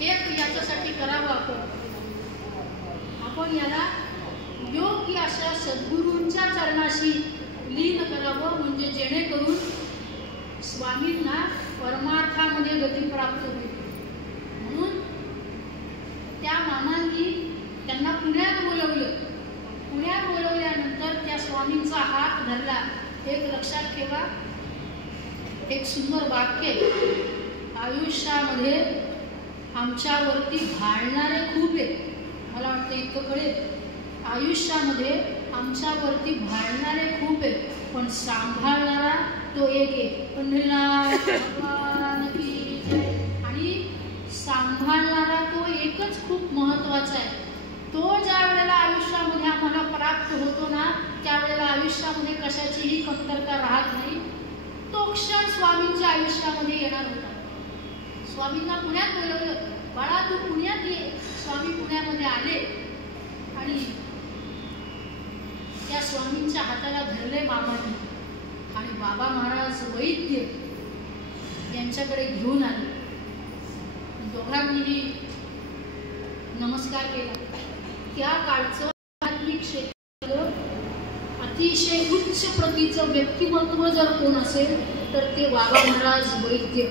एक याच्यासाठी करावं आपण याला योग्य अशा सद्गुरूंच्या चरणाशी लीन करावं, म्हणजे जेणेकरून स्वामींना परमार्थामध्ये गती प्राप्त होईल. म्हणून त्या मामांनी त्यांना पुण्यात बोलवलं. पुण्यात बोलवल्यानंतर त्या स्वामींचा हात धरला. एक लक्षात ठेवा, एक सुंदर वाक्य, आयुष्यामध्ये आमच्यावरती भाळणारे खूप आहेत. मला वाटतं इतकं कळेल. आयुष्यामध्ये आमच्यावरती भाळणारे खूप आहेत, पण सांभाळणारा तो एक आहे. पंढरीनाथ भगवान की जय. आणि सांभाळणारा तो एकच खूप महत्वाचा आहे. तो ज्या वेळेला आयुष्यामध्ये आम्हाला प्राप्त होतो ना, त्यावेळेला आयुष्यामध्ये कशाचीही कमतरता राहत नाही. तो क्षण स्वामींच्या आयुष्यामध्ये येणार होता. स्वामींना पुण्यात बोलवलं, बाळा तू पुण्यात ये. स्वामी पुण्यामध्ये आले आणि त्या स्वामींच्या हाताला धरले मामांनी आणि बाबा महाराज वैद्य यांच्याकडे घेऊन आले. दोघांनीही नमस्कार केला. त्या काळचं आध्यात्मिक क्षेत्र अतिशय उच्च प्रतीचं व्यक्तिमत्व जर कोण असेल तर ते बाबा महाराज वैद्य.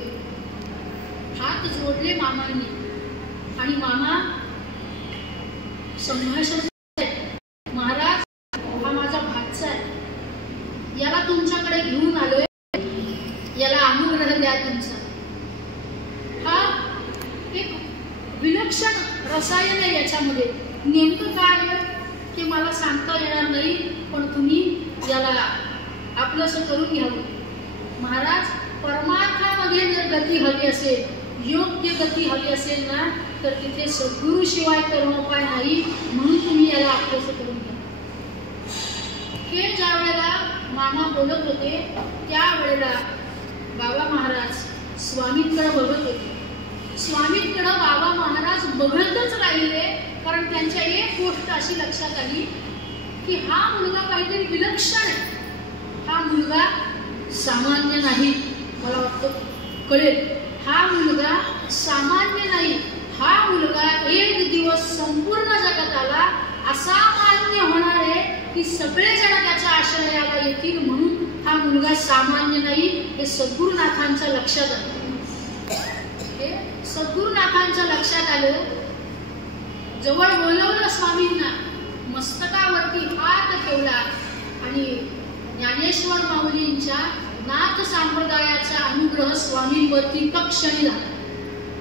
हात जोडले मामांनी आणि मामा संभाषण, महाराज हा माझा भाचा आहे, याला तुमच्याकडे घेऊन आलोय, याला अनुग्रह द्या तुमचा. हा एक विलक्षण रसायन आहे याच्यामध्ये. नेमकं काय ते मला सांगता येणार नाही, पण तुम्ही याला आपलंसं करून घ्यावं. महाराज परमार्थामध्ये जर गती हवी असेल, योग्य गती हवी असेल ना, तर तिथे सद्गुरू शिवाय कर्मोपाय नाही, म्हणून तुम्ही याला आपलंसं करून घ्या. हे ज्या वेळेला मामा बोलत होते त्यावेळेला बाबा महाराज स्वामींकडे बघत होते. स्वामींकडे बाबा महाराज बघतच राहिले, कारण त्यांच्या एक गोष्ट अशी लक्षात आली की हा मुलगा काहीतरी विलक्षण आहे. हा मुलगा सामान्य नाही. मला वाटतं कळेल, हा मुलगा सामान्य नाही. हा मुलगा एक दिवस संपूर्ण जगताला असामान्य होणार आहे की सगळे जण त्याच्या आश्रयाला येतील, म्हणून हा मुलगा सामान्य नाही. हे सद्गुरुनाथांच्या लक्षात आलं. हे सद्गुरुनाथांच्या लक्षात आलं. जवळ बोलवलं स्वामींना, मस्तकावरती हात ठेवला आणि ज्ञानेश्वर माऊलींच्या नाथ संप्रदायाचा अनुग्रह स्वामींवरती तत्क्षणी झाला.